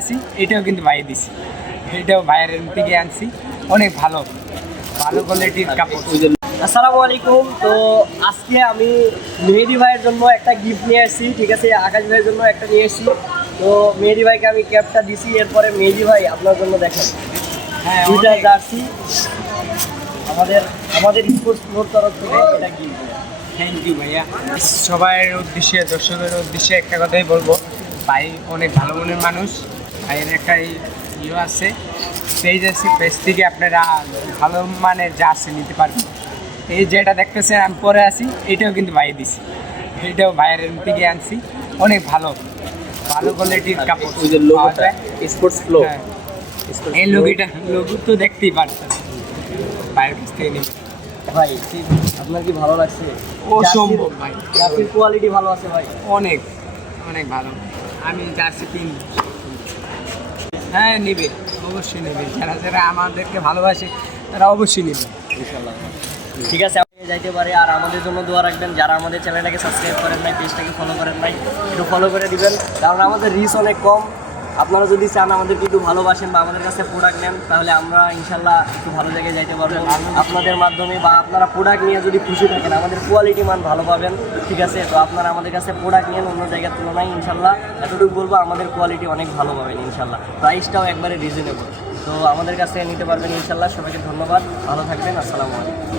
আছি, এটাও কিন্তু ভাই দিছি, এটাও ভাইয়ের থেকে আনছি, অনেক ভালো ভালো কোয়ালিটির কাপড়। আসসালামু আলাইকুম। তো আজকে আমি মেহেদি ভাইয়ের জন্য একটা গিফট নিয়ে আসছি, ঠিক আছে। আকাশ ভাইয়ের জন্য একটা নিয়ে এসেছি। তো মেহেদি ভাইকে আমি ক্যাপটা দিছি, এরপরে মেহেদি ভাই আপনার জন্য দেখেন হ্যাঁ, দুইটা জার্সি আমাদের স্পোর্টস ফ্লোর তরফ থেকে এটা গিফট। থ্যাংক ইউ ভাইয়া। সবার উদ্দেশ্যে, দর্শকের উদ্দেশ্যে একটা কথাই বলবো, ভাই অনেক ভালো মনের মানুষ। ভাইয়ের একটা আছে পেজ আছে, পেজ থেকে আপনারা ভালো মানের জার্সি নিতে পারবেন। এই যেটা দেখতেছেন আমি পরে আছি, এটাও কিন্তু ভাই দিছি, এটাও ভাইয়ের থেকে আনছি, অনেক ভালো ভালো কোয়ালিটির কাপড় পাওয়া যায়। স্পোর্টস ফ্লো হ্যাঁ, এই লোগো তো দেখতেই পারছেন, ভাইয়ের কাছ থেকে নিবেন। ভাই আপনার কি ভালো লাগছে? অসম্ভব ভাই, জার্সির কোয়ালিটি ভালো আছে ভাই, অনেক অনেক ভালো। আমি জার্সি কিনি, হ্যাঁ নেবে, অবশ্যই নেবে। যারা যারা আমাদেরকে ভালোবাসে তারা অবশ্যই নেবে ইনশাআল্লাহ। ঠিক আছে, আপনি যাইতে পারে। আর আমাদের জন্য দোয়া রাখবেন, যারা আমাদের চ্যানেলটাকে সাবস্ক্রাইব করেন নাই, পেজটাকে ফলো করেন নাই, একটু ফলো করে দিবেন, কারণ আমাদের রিচ অনেক কম। আপনারা যদি চান আমাদেরকে একটু ভালোবাসেন বা আমাদের কাছে প্রোডাক্ট নেন, তাহলে আমরা ইনশাল্লাহ একটু ভালো জায়গায় যাইতে পারবো আপনাদের মাধ্যমে। বা আপনারা প্রোডাক্ট নিয়ে যদি খুশি থাকেন, আমাদের কোয়ালিটি মান ভালো পাবেন, ঠিক আছে। তো আপনারা আমাদের কাছে প্রোডাক্ট নিন অন্য জায়গার তুলনায়, ইনশাল্লাহ এতটুকু বলবো আমাদের কোয়ালিটি অনেক ভালো পাবেন ইনশাল্লাহ। প্রাইসটাও একবারে রিজনেবল। তো আমাদের কাছে নিতে পারবেন ইনশাল্লাহ। সবাইকে ধন্যবাদ, ভালো থাকবেন, আসসালামু আলাইকুম।